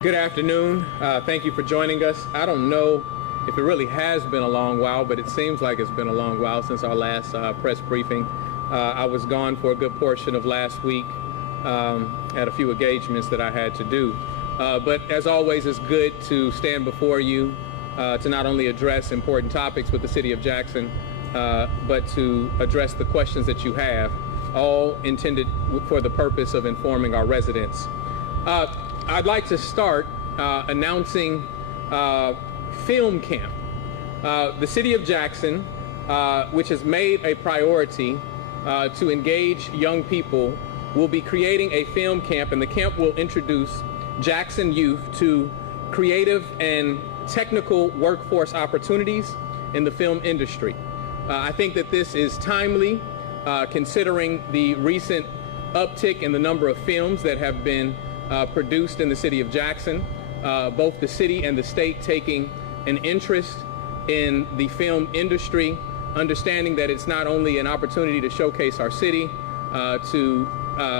Good afternoon. Thank you for joining us. I don't know if it really has been a long while, but it seems like it's been a long while since our last press briefing. I was gone for a good portion of last week, had a few engagements that I had to do. But as always, it's good to stand before you to not only address important topics with the City of Jackson, but to address the questions that you have, all intended for the purpose of informing our residents. I'd like to start announcing Film Camp. The City of Jackson, which has made a priority to engage young people, will be creating a film camp, and the camp will introduce Jackson youth to creative and technical workforce opportunities in the film industry. I think that this is timely, considering the recent uptick in the number of films that have been produced in the City of Jackson, both the city and the state taking an interest in the film industry, understanding that it's not only an opportunity to showcase our city, to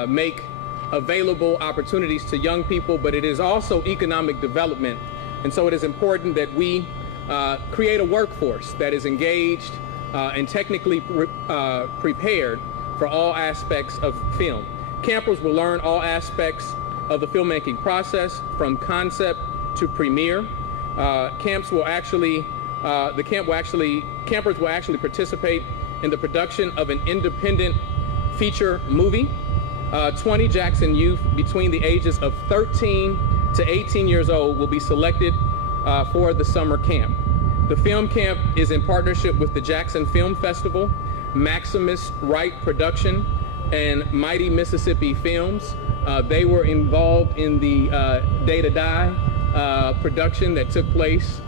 make available opportunities to young people, but it is also economic development. And so it is important that we create a workforce that is engaged and technically prepared for all aspects of film. Campers will learn all aspects of the filmmaking process, from concept to premiere. Campers will actually participate in the production of an independent feature movie. 20 Jackson youth between the ages of 13 to 18 years old will be selected for the summer camp. The film camp is in partnership with the Jackson Film Festival, Maximus Wright Production, and Mighty Mississippi Films. They were involved in the Day to Die production that took place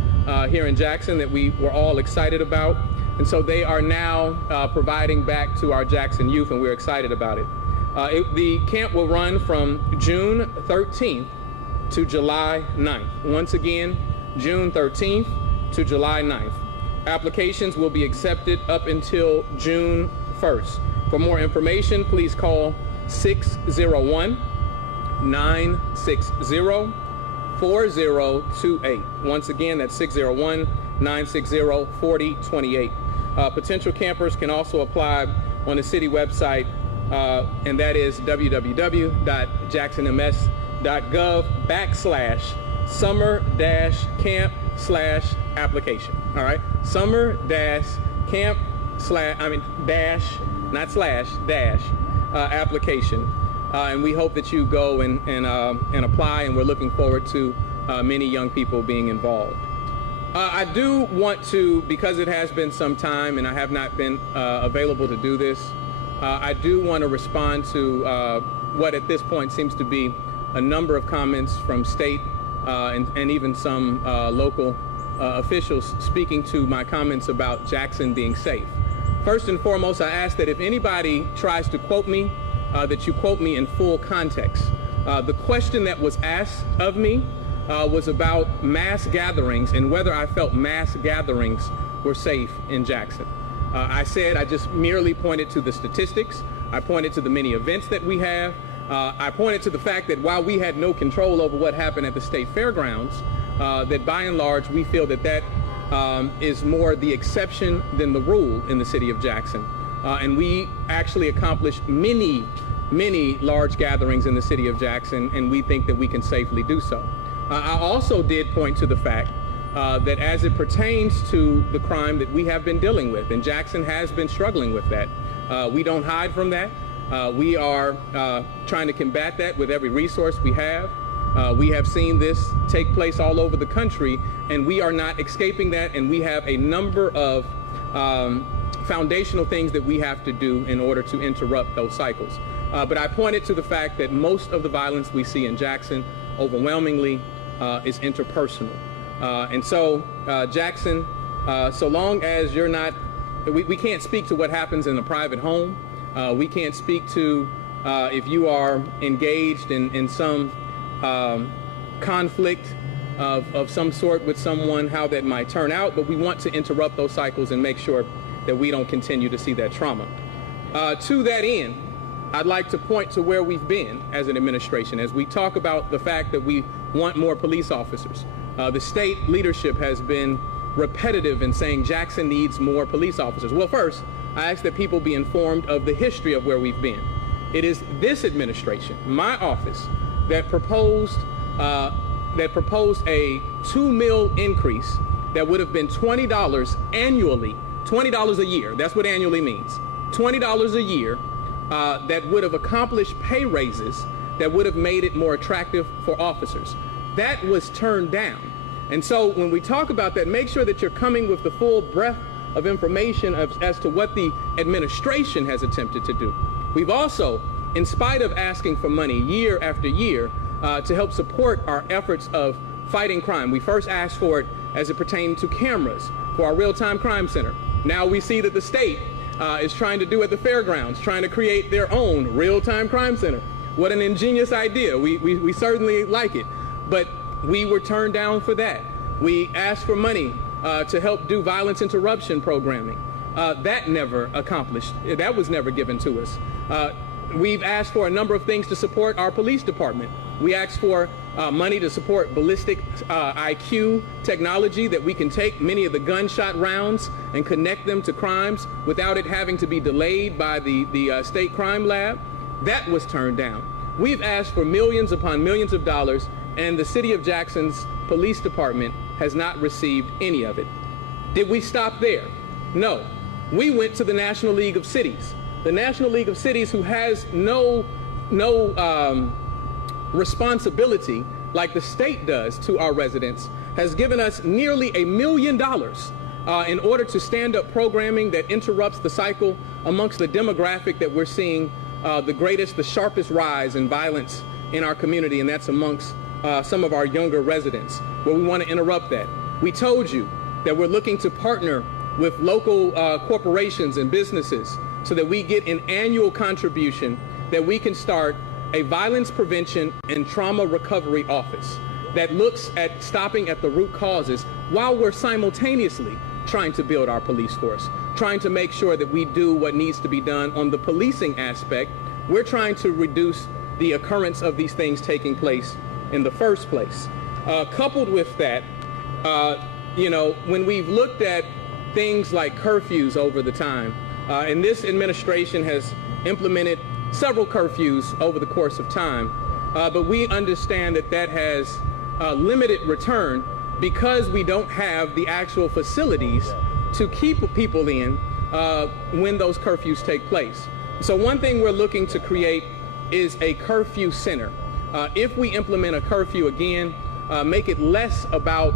here in Jackson that we were all excited about. And so they are now providing back to our Jackson youth, and we're excited about it. The camp will run from June 13th to July 9th. Once again, June 13th to July 9th. Applications will be accepted up until June 1st. For more information, please call 601-960-4028. Once again, that's 601-960-4028. Potential campers can also apply on the city website, and that is www.jacksonms.gov/summer-camp/application. All right, summer-camp/application. And we hope that you go and apply, and we're looking forward to many young people being involved. I do want to, because it has been some time and I have not been available to do this, I do want to respond to what at this point seems to be a number of comments from state and even some local officials speaking to my comments about Jackson being safe. First and foremost, I ask that if anybody tries to quote me, that you quote me in full context. The question that was asked of me was about mass gatherings and whether I felt mass gatherings were safe in Jackson. I just merely pointed to the statistics. I pointed to the many events that we have. I pointed to the fact that while we had no control over what happened at the state fairgrounds, that by and large we feel that is more the exception than the rule in the City of Jackson. And we actually accomplished many large gatherings in the City of Jackson, and we think that we can safely do so. I also did point to the fact that as it pertains to the crime that we have been dealing with, and Jackson has been struggling with that, we don't hide from that. We are trying to combat that with every resource we have. We have seen this take place all over the country, and we are not escaping that, and we have a number of foundational things that we have to do in order to interrupt those cycles. But I pointed to the fact that most of the violence we see in Jackson overwhelmingly is interpersonal. And so Jackson, so long as you're not, we can't speak to what happens in a private home. We can't speak to if you are engaged in some conflict of some sort with someone, how that might turn out, but we want to interrupt those cycles and make sure that we don't continue to see that trauma. To that end, I'd like to point to where we've been as an administration as we talk about the fact that we want more police officers. The state leadership has been repetitive in saying Jackson needs more police officers. Well, first, I ask that people be informed of the history of where we've been. It is this administration, my office, that proposed a $2 million increase that would have been $20 annually, $20 a year. That's what annually means. $20 a year that would have accomplished pay raises that would have made it more attractive for officers. That was turned down. And so when we talk about that, make sure that you're coming with the full breadth of information as to what the administration has attempted to do. We've also, in spite of asking for money year after year to help support our efforts of fighting crime, we first asked for it as it pertained to cameras for our real-time crime center. Now we see that the state is trying to do at the fairgrounds, trying to create their own real-time crime center. What an ingenious idea. We certainly like it. But we were turned down for that. We asked for money to help do violence interruption programming. That never accomplished. That was never given to us. We've asked for a number of things to support our police department. We asked for money to support ballistic IQ technology, that we can take many of the gunshot rounds and connect them to crimes without it having to be delayed by the state crime lab. That was turned down. We've asked for millions upon millions of dollars, and the City of Jackson's police department has not received any of it. Did we stop there? No. We went to the National League of Cities. The National League of Cities, who has no responsibility like the state does to our residents, has given us nearly $1 million in order to stand up programming that interrupts the cycle amongst the demographic that we're seeing the sharpest rise in violence in our community, and that's amongst some of our younger residents. Well, we want to interrupt that. We told you that we're looking to partner with local corporations and businesses so that we get an annual contribution, that we can start a violence prevention and trauma recovery office that looks at stopping at the root causes while we're simultaneously trying to build our police force, trying to make sure that we do what needs to be done on the policing aspect. We're trying to reduce the occurrence of these things taking place in the first place. Coupled with that, when we've looked at things like curfews over the time, and this administration has implemented several curfews over the course of time, but we understand that that has limited return because we don't have the actual facilities to keep people in when those curfews take place. So one thing we're looking to create is a curfew center. If we implement a curfew again, make it less about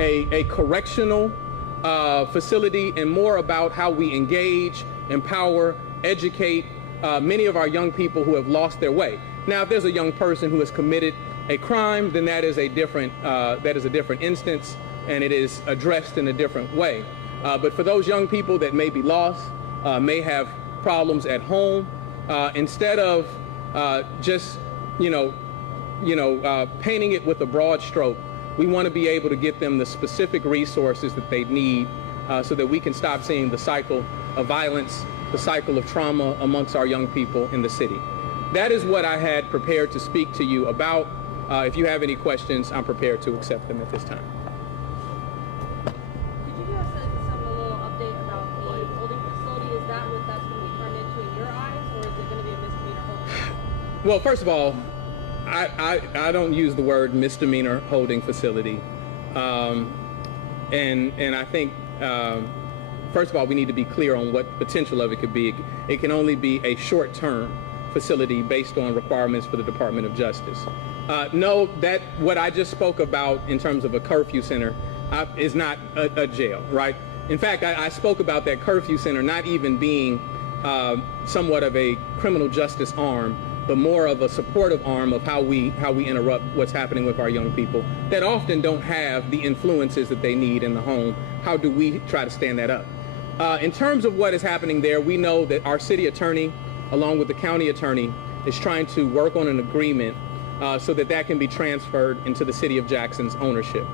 a correctional facility and more about how we engage, empower, educate many of our young people who have lost their way. Now, if there's a young person who has committed a crime, then that is a different instance, and it is addressed in a different way. But for those young people that may be lost, may have problems at home, instead of just painting it with a broad stroke, we want to be able to get them the specific resources that they need so that we can stop seeing the cycle of violence, the cycle of trauma amongst our young people in the city. That is what I had prepared to speak to you about. If you have any questions, I'm prepared to accept them at this time. Could you give us a little update about the holding facility? Is that what that's going to be turned into in your eyes, or is it going to be a misdemeanor holding? Well, first of all, I don't use the word misdemeanor holding facility. And I think, first of all, we need to be clear on what potential of it could be. It can only be a short-term facility based on requirements for the Department of Justice. No, that what I just spoke about in terms of a curfew center is not a jail, right? In fact, I spoke about that curfew center not even being somewhat of a criminal justice arm, but more of a supportive arm of how we interrupt what's happening with our young people that often don't have the influences that they need in the home. How do we try to stand that up? In terms of what is happening there, we know that our city attorney, along with the county attorney, is trying to work on an agreement so that that can be transferred into the City of Jackson's ownership.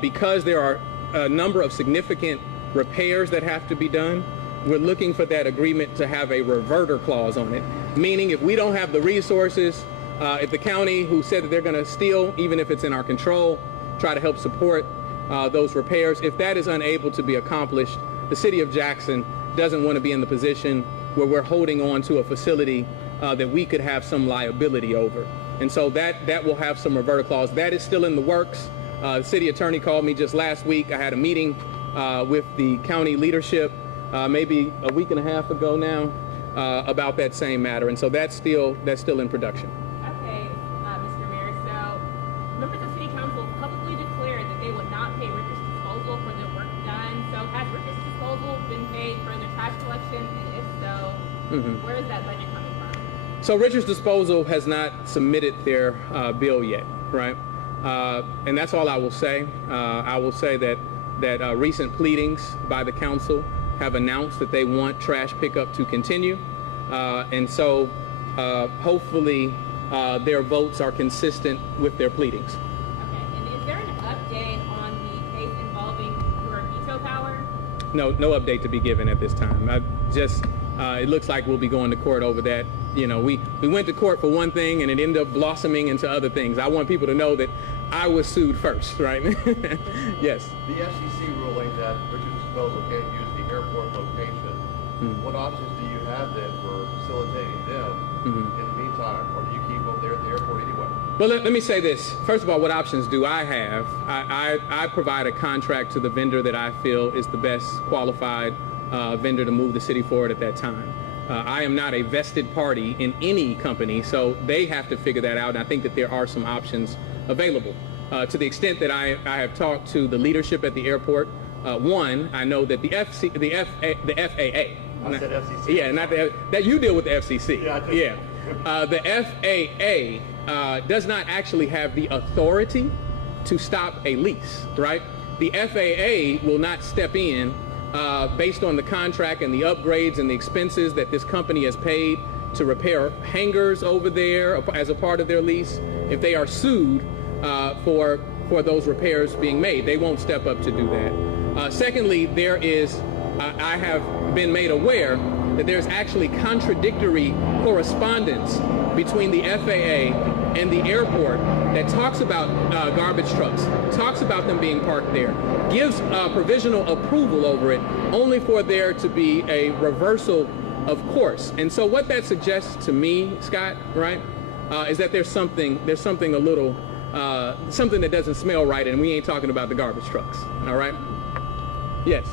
Because there are a number of significant repairs that have to be done, we're looking for that agreement to have a reverter clause on it, meaning if we don't have the resources If the county, who said that they're going to still, even if it's in our control, try to help support those repairs, if that is unable to be accomplished, the city of Jackson doesn't want to be in the position where we're holding on to a facility that we could have some liability over. And so that will have some reverter clause. That is still in the works. The city attorney called me just last week. I had a meeting with the county leadership maybe a week and a half ago now about that same matter. And so that's still in production. Okay, Mr. Mayor. So members of City Council publicly declared that they would not pay Richards Disposal for their work done. So has Richards Disposal been paid for their trash collection? And if so, where is that budget coming from? So Richards Disposal has not submitted their bill yet, right? And that's all I will say. I will say that recent pleadings by the council have announced that they want trash pickup to continue. And so hopefully their votes are consistent with their pleadings. Okay, and is there an update on the case involving your veto power? No update to be given at this time. It looks like we'll be going to court over that. You know, we went to court for one thing and it ended up blossoming into other things. I want people to know that I was sued first, right? Yes. The FCC ruling that Richards Disposal can't use the airport location, what options do you have then for facilitating them in the meantime? Or do you keep them there at the airport anyway? Well, let me say this. First of all, what options do I have? I provide a contract to the vendor that I feel is the best qualified vendor to move the city forward at that time. I am not a vested party in any company, so they have to figure that out, and I think that there are some options available. To the extent that I have talked to the leadership at the airport, one, I know that the FAA. I said FCC. Yeah, not that you deal with the FCC. Yeah. The FAA does not actually have the authority to stop a lease, right? The FAA will not step in based on the contract and the upgrades and the expenses that this company has paid to repair hangars over there as a part of their lease. If they are sued for those repairs being made, they won't step up to do that. Secondly, I have been made aware that there's actually contradictory correspondence between the FAA and the airport that talks about garbage trucks, talks about them being parked there, gives provisional approval over it, only for there to be a reversal of course. And so what that suggests to me, Scott, right, is that there's something a little, something that doesn't smell right, and we ain't talking about the garbage trucks, all right? Yes.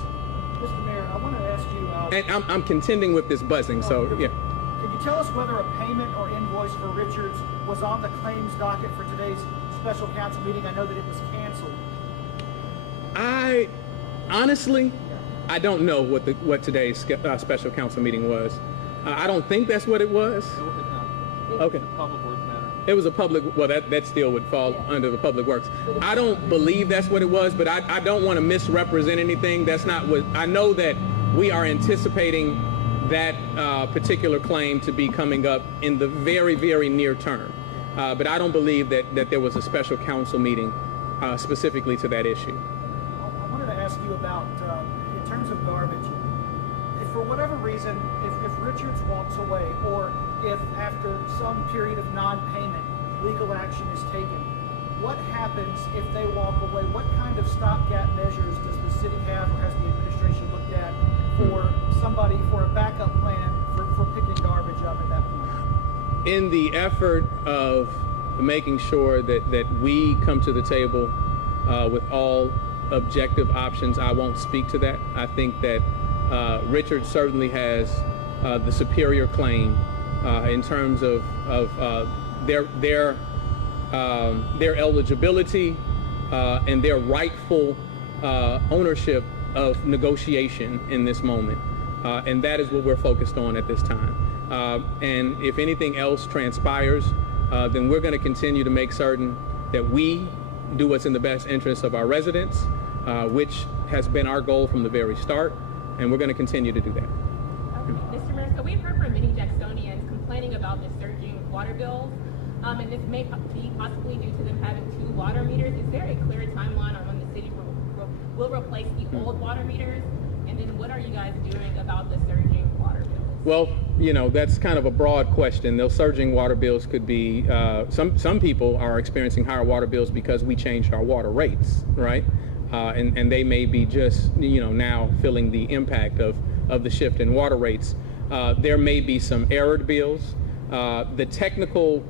Mr. Mayor, I want to ask you... And I'm contending with this buzzing, so yeah. Can you tell us whether a payment or invoice for Richards was on the claims docket for today's special council meeting? I know that it was canceled. Honestly, I don't know what today's special council meeting was. I don't think that's what it was. Okay. Public works matter. It was a public, well, that still would fall under the public works. I don't believe that's what it was, but I don't want to misrepresent anything. That's not what, I know that we are anticipating that particular claim to be coming up in the very, very near term. But I don't believe that there was a special council meeting specifically to that issue. I wanted to ask you about, in terms of garbage, if for whatever reason, if Richards walks away, or if after some period of non-payment, legal action is taken, what happens if they walk away? What kind of stopgap measures does the city have, or has the administration looked at for a backup plan for picking garbage up at that point? In the effort of making sure that we come to the table with all objective options, I won't speak to that. I think that Richard certainly has the superior claim in terms of their eligibility and their rightful ownership of negotiation in this moment. And that is what we're focused on at this time. And if anything else transpires, then we're going to continue to make certain that we do what's in the best interest of our residents, which has been our goal from the very start, and we're going to continue to do that. Okay. Mr. Mayor, so we've heard from many Jacksonians complaining about the surging water bills, and this may be possibly due to them having 2 water meters. Is there a clear timeline on when the city will replace the old water meters? And then what are you guys doing about the surging water bills? Well, that's kind of a broad question. Those surging water bills could be, some people are experiencing higher water bills because we changed our water rates, right? And they may be just, now feeling the impact of the shift in water rates. There may be some errored bills. The technical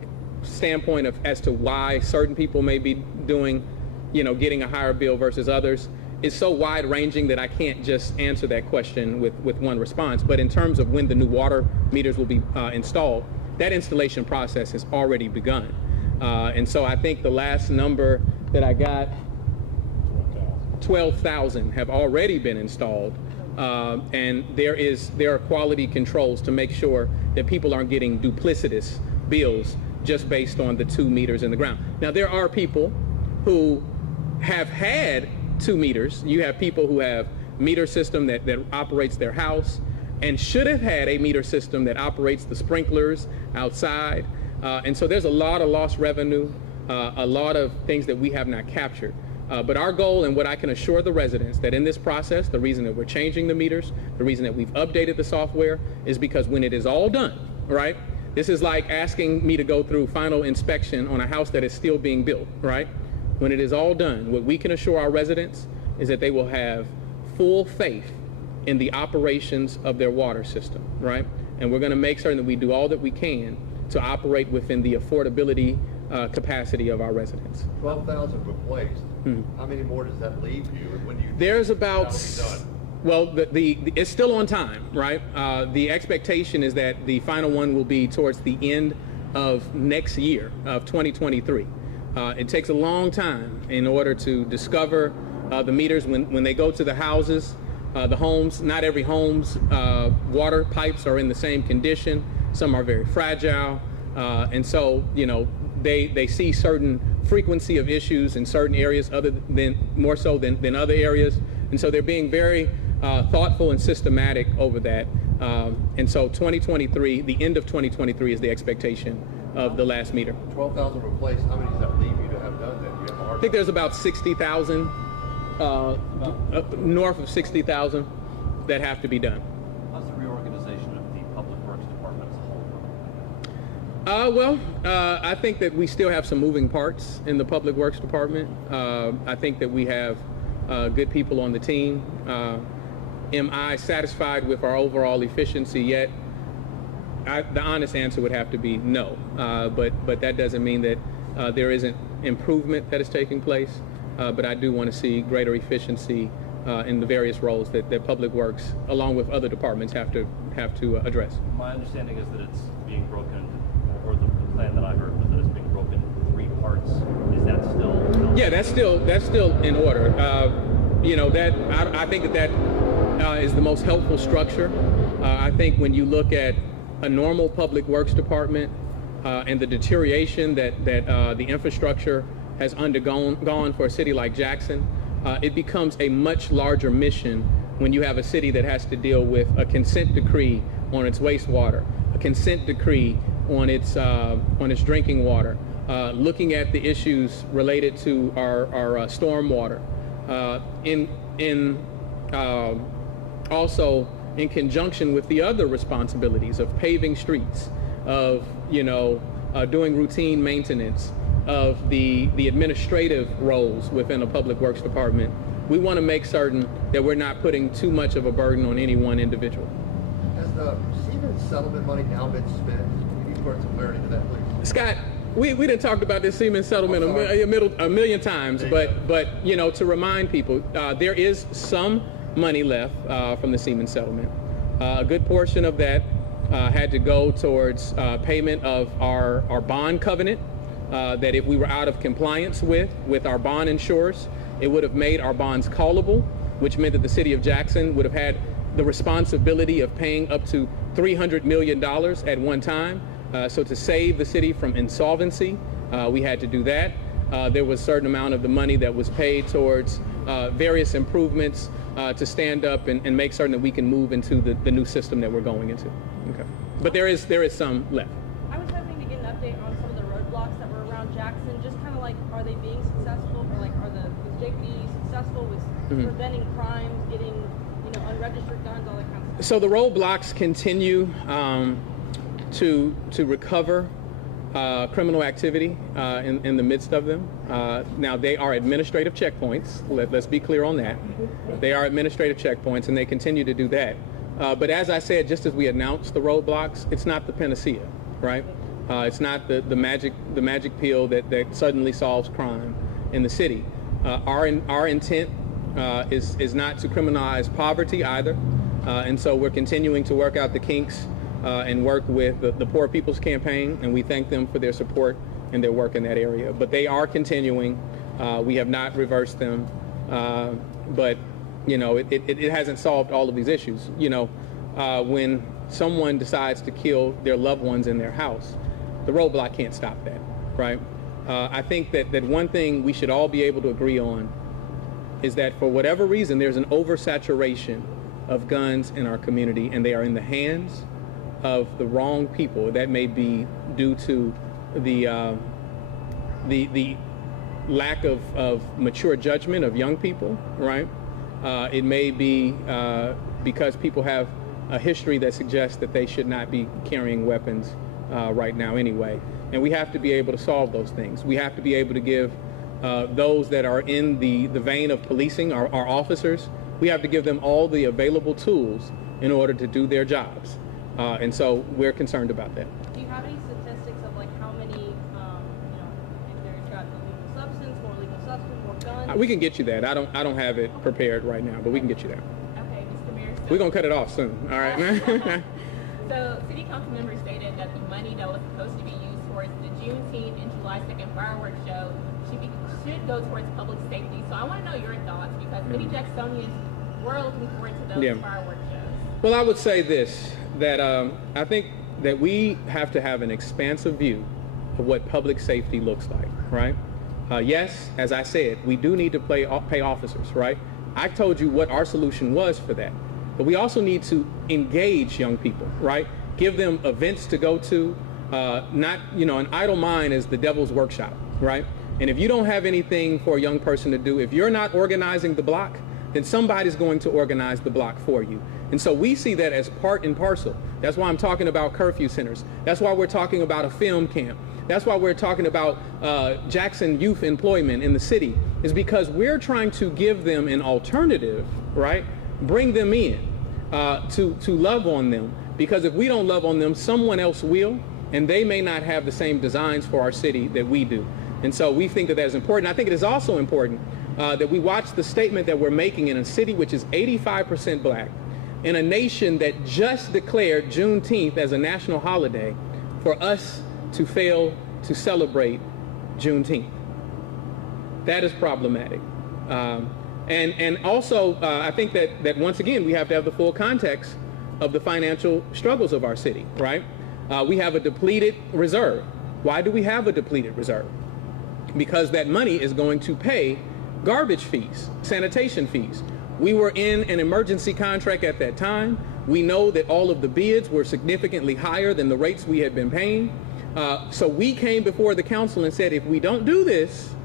standpoint as to why certain people may be doing, getting a higher bill versus others is so wide ranging that I can't just answer that question with one response. But in terms of when the new water meters will be installed, that installation process has already begun. And so I think the last number that I got, 12,000 have already been installed. And there are quality controls to make sure that people aren't getting duplicitous bills just based on the 2 meters in the ground. Now, there are people who have had 2 meters. You have people who have meter system that operates their house and should have had a meter system that operates the sprinklers outside. And so there's a lot of lost revenue, a lot of things that we have not captured. But our goal, and what I can assure the residents, that in this process, the reason that we're changing the meters, the reason that we've updated the software, is because when it is all done, right? This is like asking me to go through final inspection on a house that is still being built, right? When it is all done, what we can assure our residents is that they will have full faith in the operations of their water system, right? And we're going to make certain that we do all that we can to operate within the affordability capacity of our residents. 12,000 replaced. How many more does that leave you? And when do you think There's about, that'll be done? well, it's still on time, right? The expectation is that the final one will be towards the end of next year, of 2023. It takes a long time in order to discover the meters when they go to the houses, the homes. Not every home's water pipes are in the same condition. Some are very fragile. And so, they see certain frequency of issues in certain areas more so than other areas. And so they're being very thoughtful and systematic over that. And so 2023, the end of 2023 is the expectation of the last meter. 12,000 replaced. How many does that leave you to have done then? You have a hard I think there's about 60,000, north of 60,000 that have to be done. How's the reorganization of the Public Works Department as a whole? I think that we still have some moving parts in the Public Works Department. I think that we have good people on the team. Am I satisfied with our overall efficiency yet? The honest answer would have to be no. But that doesn't mean that there isn't improvement that is taking place. But I do want to see greater efficiency in the various roles that Public Works, along with other departments, have to address. My understanding is that it's being broken, or the plan that I heard was that it's being broken into 3 parts. Is that still? Yeah, that's still in order. I think that is the most helpful structure. I think when you look at a normal Public Works department and the deterioration that the infrastructure has undergone for a city like Jackson, it becomes a much larger mission when you have a city that has to deal with a consent decree on its wastewater, a consent decree on its drinking water, looking at the issues related to our storm water, also in conjunction with the other responsibilities of paving streets, of doing routine maintenance, of the administrative roles within a Public Works department. We want to make certain that we're not putting too much of a burden on any one individual. Has the Siemens settlement money now been spent? Can you bring some clarity to that, please? Scott, we done talked about this Siemens settlement a million times, but to remind people, there is some money left from the Siemens settlement. A good portion of that had to go towards payment of our bond covenant, that if we were out of compliance with our bond insurers, it would have made our bonds callable, which meant that the city of Jackson would have had the responsibility of paying up to $300 million at one time. So to save the city from insolvency, we had to do that. There was a certain amount of the money that was paid towards various improvements to stand up and make certain that we can move into the new system that we're going into. Okay. But there is some left. I was hoping to get an update on some of the roadblocks that were around Jackson, just kind of like, are they being successful, or like, are the JP successful with preventing crimes, getting unregistered guns, all that kind of stuff? So the roadblocks continue to recover criminal activity in the midst of them. Now, they are administrative checkpoints. Let's be clear on that. They are administrative checkpoints, and they continue to do that. But as I said, just as we announced the roadblocks, it's not the panacea, right? It's not the magic pill that suddenly solves crime in the city. Our intent is not to criminalize poverty either, and so we're continuing to work out the kinks and work with the Poor People's Campaign, and we thank them for their support and their work in that area. But they are continuing. We have not reversed them, but you know, it hasn't solved all of these issues. You know, when someone decides to kill their loved ones in their house, the roadblock can't stop that, right? I think that one thing we should all be able to agree on is that for whatever reason, there's an oversaturation of guns in our community, and they are in the hands of the wrong people. That may be due to the lack of mature judgment of young people, right? It may be because people have a history that suggests that they should not be carrying weapons right now anyway. And we have to be able to solve those things. We have to be able to give those that are in the vein of policing, our officers, we have to give them all the available tools in order to do their jobs. And so we're concerned about that. Do you have any statistics of like how many, you know, if there's got illegal substance, more guns? We can get you that. I don't have it prepared right now, but we can get you that. Okay, Mr. Mayor. We're gonna cut it off soon. All right. So, city council members stated that the money that was supposed to be used towards the Juneteenth and July 2nd fireworks show should go towards public safety. So I want to know your thoughts, because many Jacksonians were looking forward to those fireworks shows. Well, I would say this, that I think that we have to have an expansive view of what public safety looks like, right? Yes, as I said, we do need to pay officers, right? I told you what our solution was for that. But we also need to engage young people, right? Give them events to go to. Not, you know, an idle mind is the devil's workshop, right? And if you don't have anything for a young person to do, if you're not organizing the block, then somebody's going to organize the block for you. And so we see that as part and parcel. That's why I'm talking about curfew centers. That's why we're talking about a film camp. That's why we're talking about Jackson youth employment in the city, is because we're trying to give them an alternative, right? Bring them in to love on them, because if we don't love on them, someone else will, and they may not have the same designs for our city that we do. And so we think that is important. I think it is also important that we watch the statement that we're making in a city which is 85% black, in a nation that just declared Juneteenth as a national holiday, for us to fail to celebrate Juneteenth. That is problematic. And also, I think that once again, we have to have the full context of the financial struggles of our city, right? We have a depleted reserve. Why do we have a depleted reserve? Because that money is going to pay garbage fees, sanitation fees. We were in an emergency contract at that time. We know that all of the bids were significantly higher than the rates we had been paying. So we came before the council and said, if we don't do this,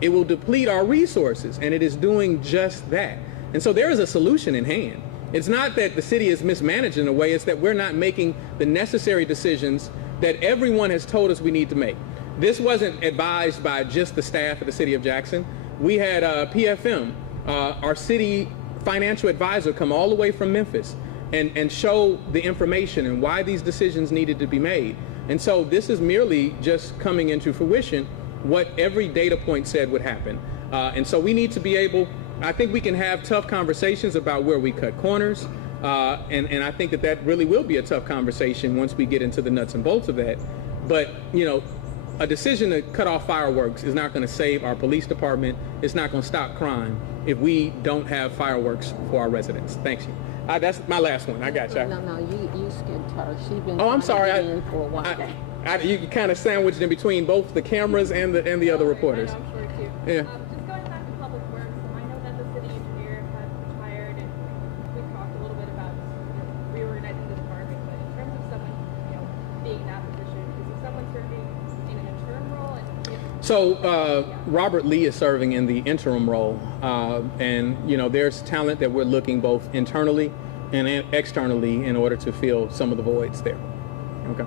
it will deplete our resources, and it is doing just that. And so there is a solution in hand. It's not that the city is mismanaged in a way, it's that we're not making the necessary decisions that everyone has told us we need to make. This wasn't advised by just the staff of the city of Jackson. We had PFM, our city financial advisor, come all the way from Memphis and show the information and why these decisions needed to be made. And so this is merely just coming into fruition what every data point said would happen. And so we need to be able, I think we can have tough conversations about where we cut corners. And I think that really will be a tough conversation once we get into the nuts and bolts of that. But, you know, a decision to cut off fireworks is not going to save our police department. It's not going to stop crime if we don't have fireworks for our residents. Thank you. That's my last one. I got you. No, you skipped her. She's been Oh, I'm sorry. in for a while. You kind of sandwiched in between both the cameras and the other reporters. I know, I'm sure too. Yeah. Just going back to public works, I know that the city engineer has retired, and we talked a little bit about reorganizing the department. But in terms of someone, being in that position, is it someone serving in an interim role? And if So Robert Lee is serving in the interim role, and there's talent that we're looking both internally and externally in order to fill some of the voids there. Okay.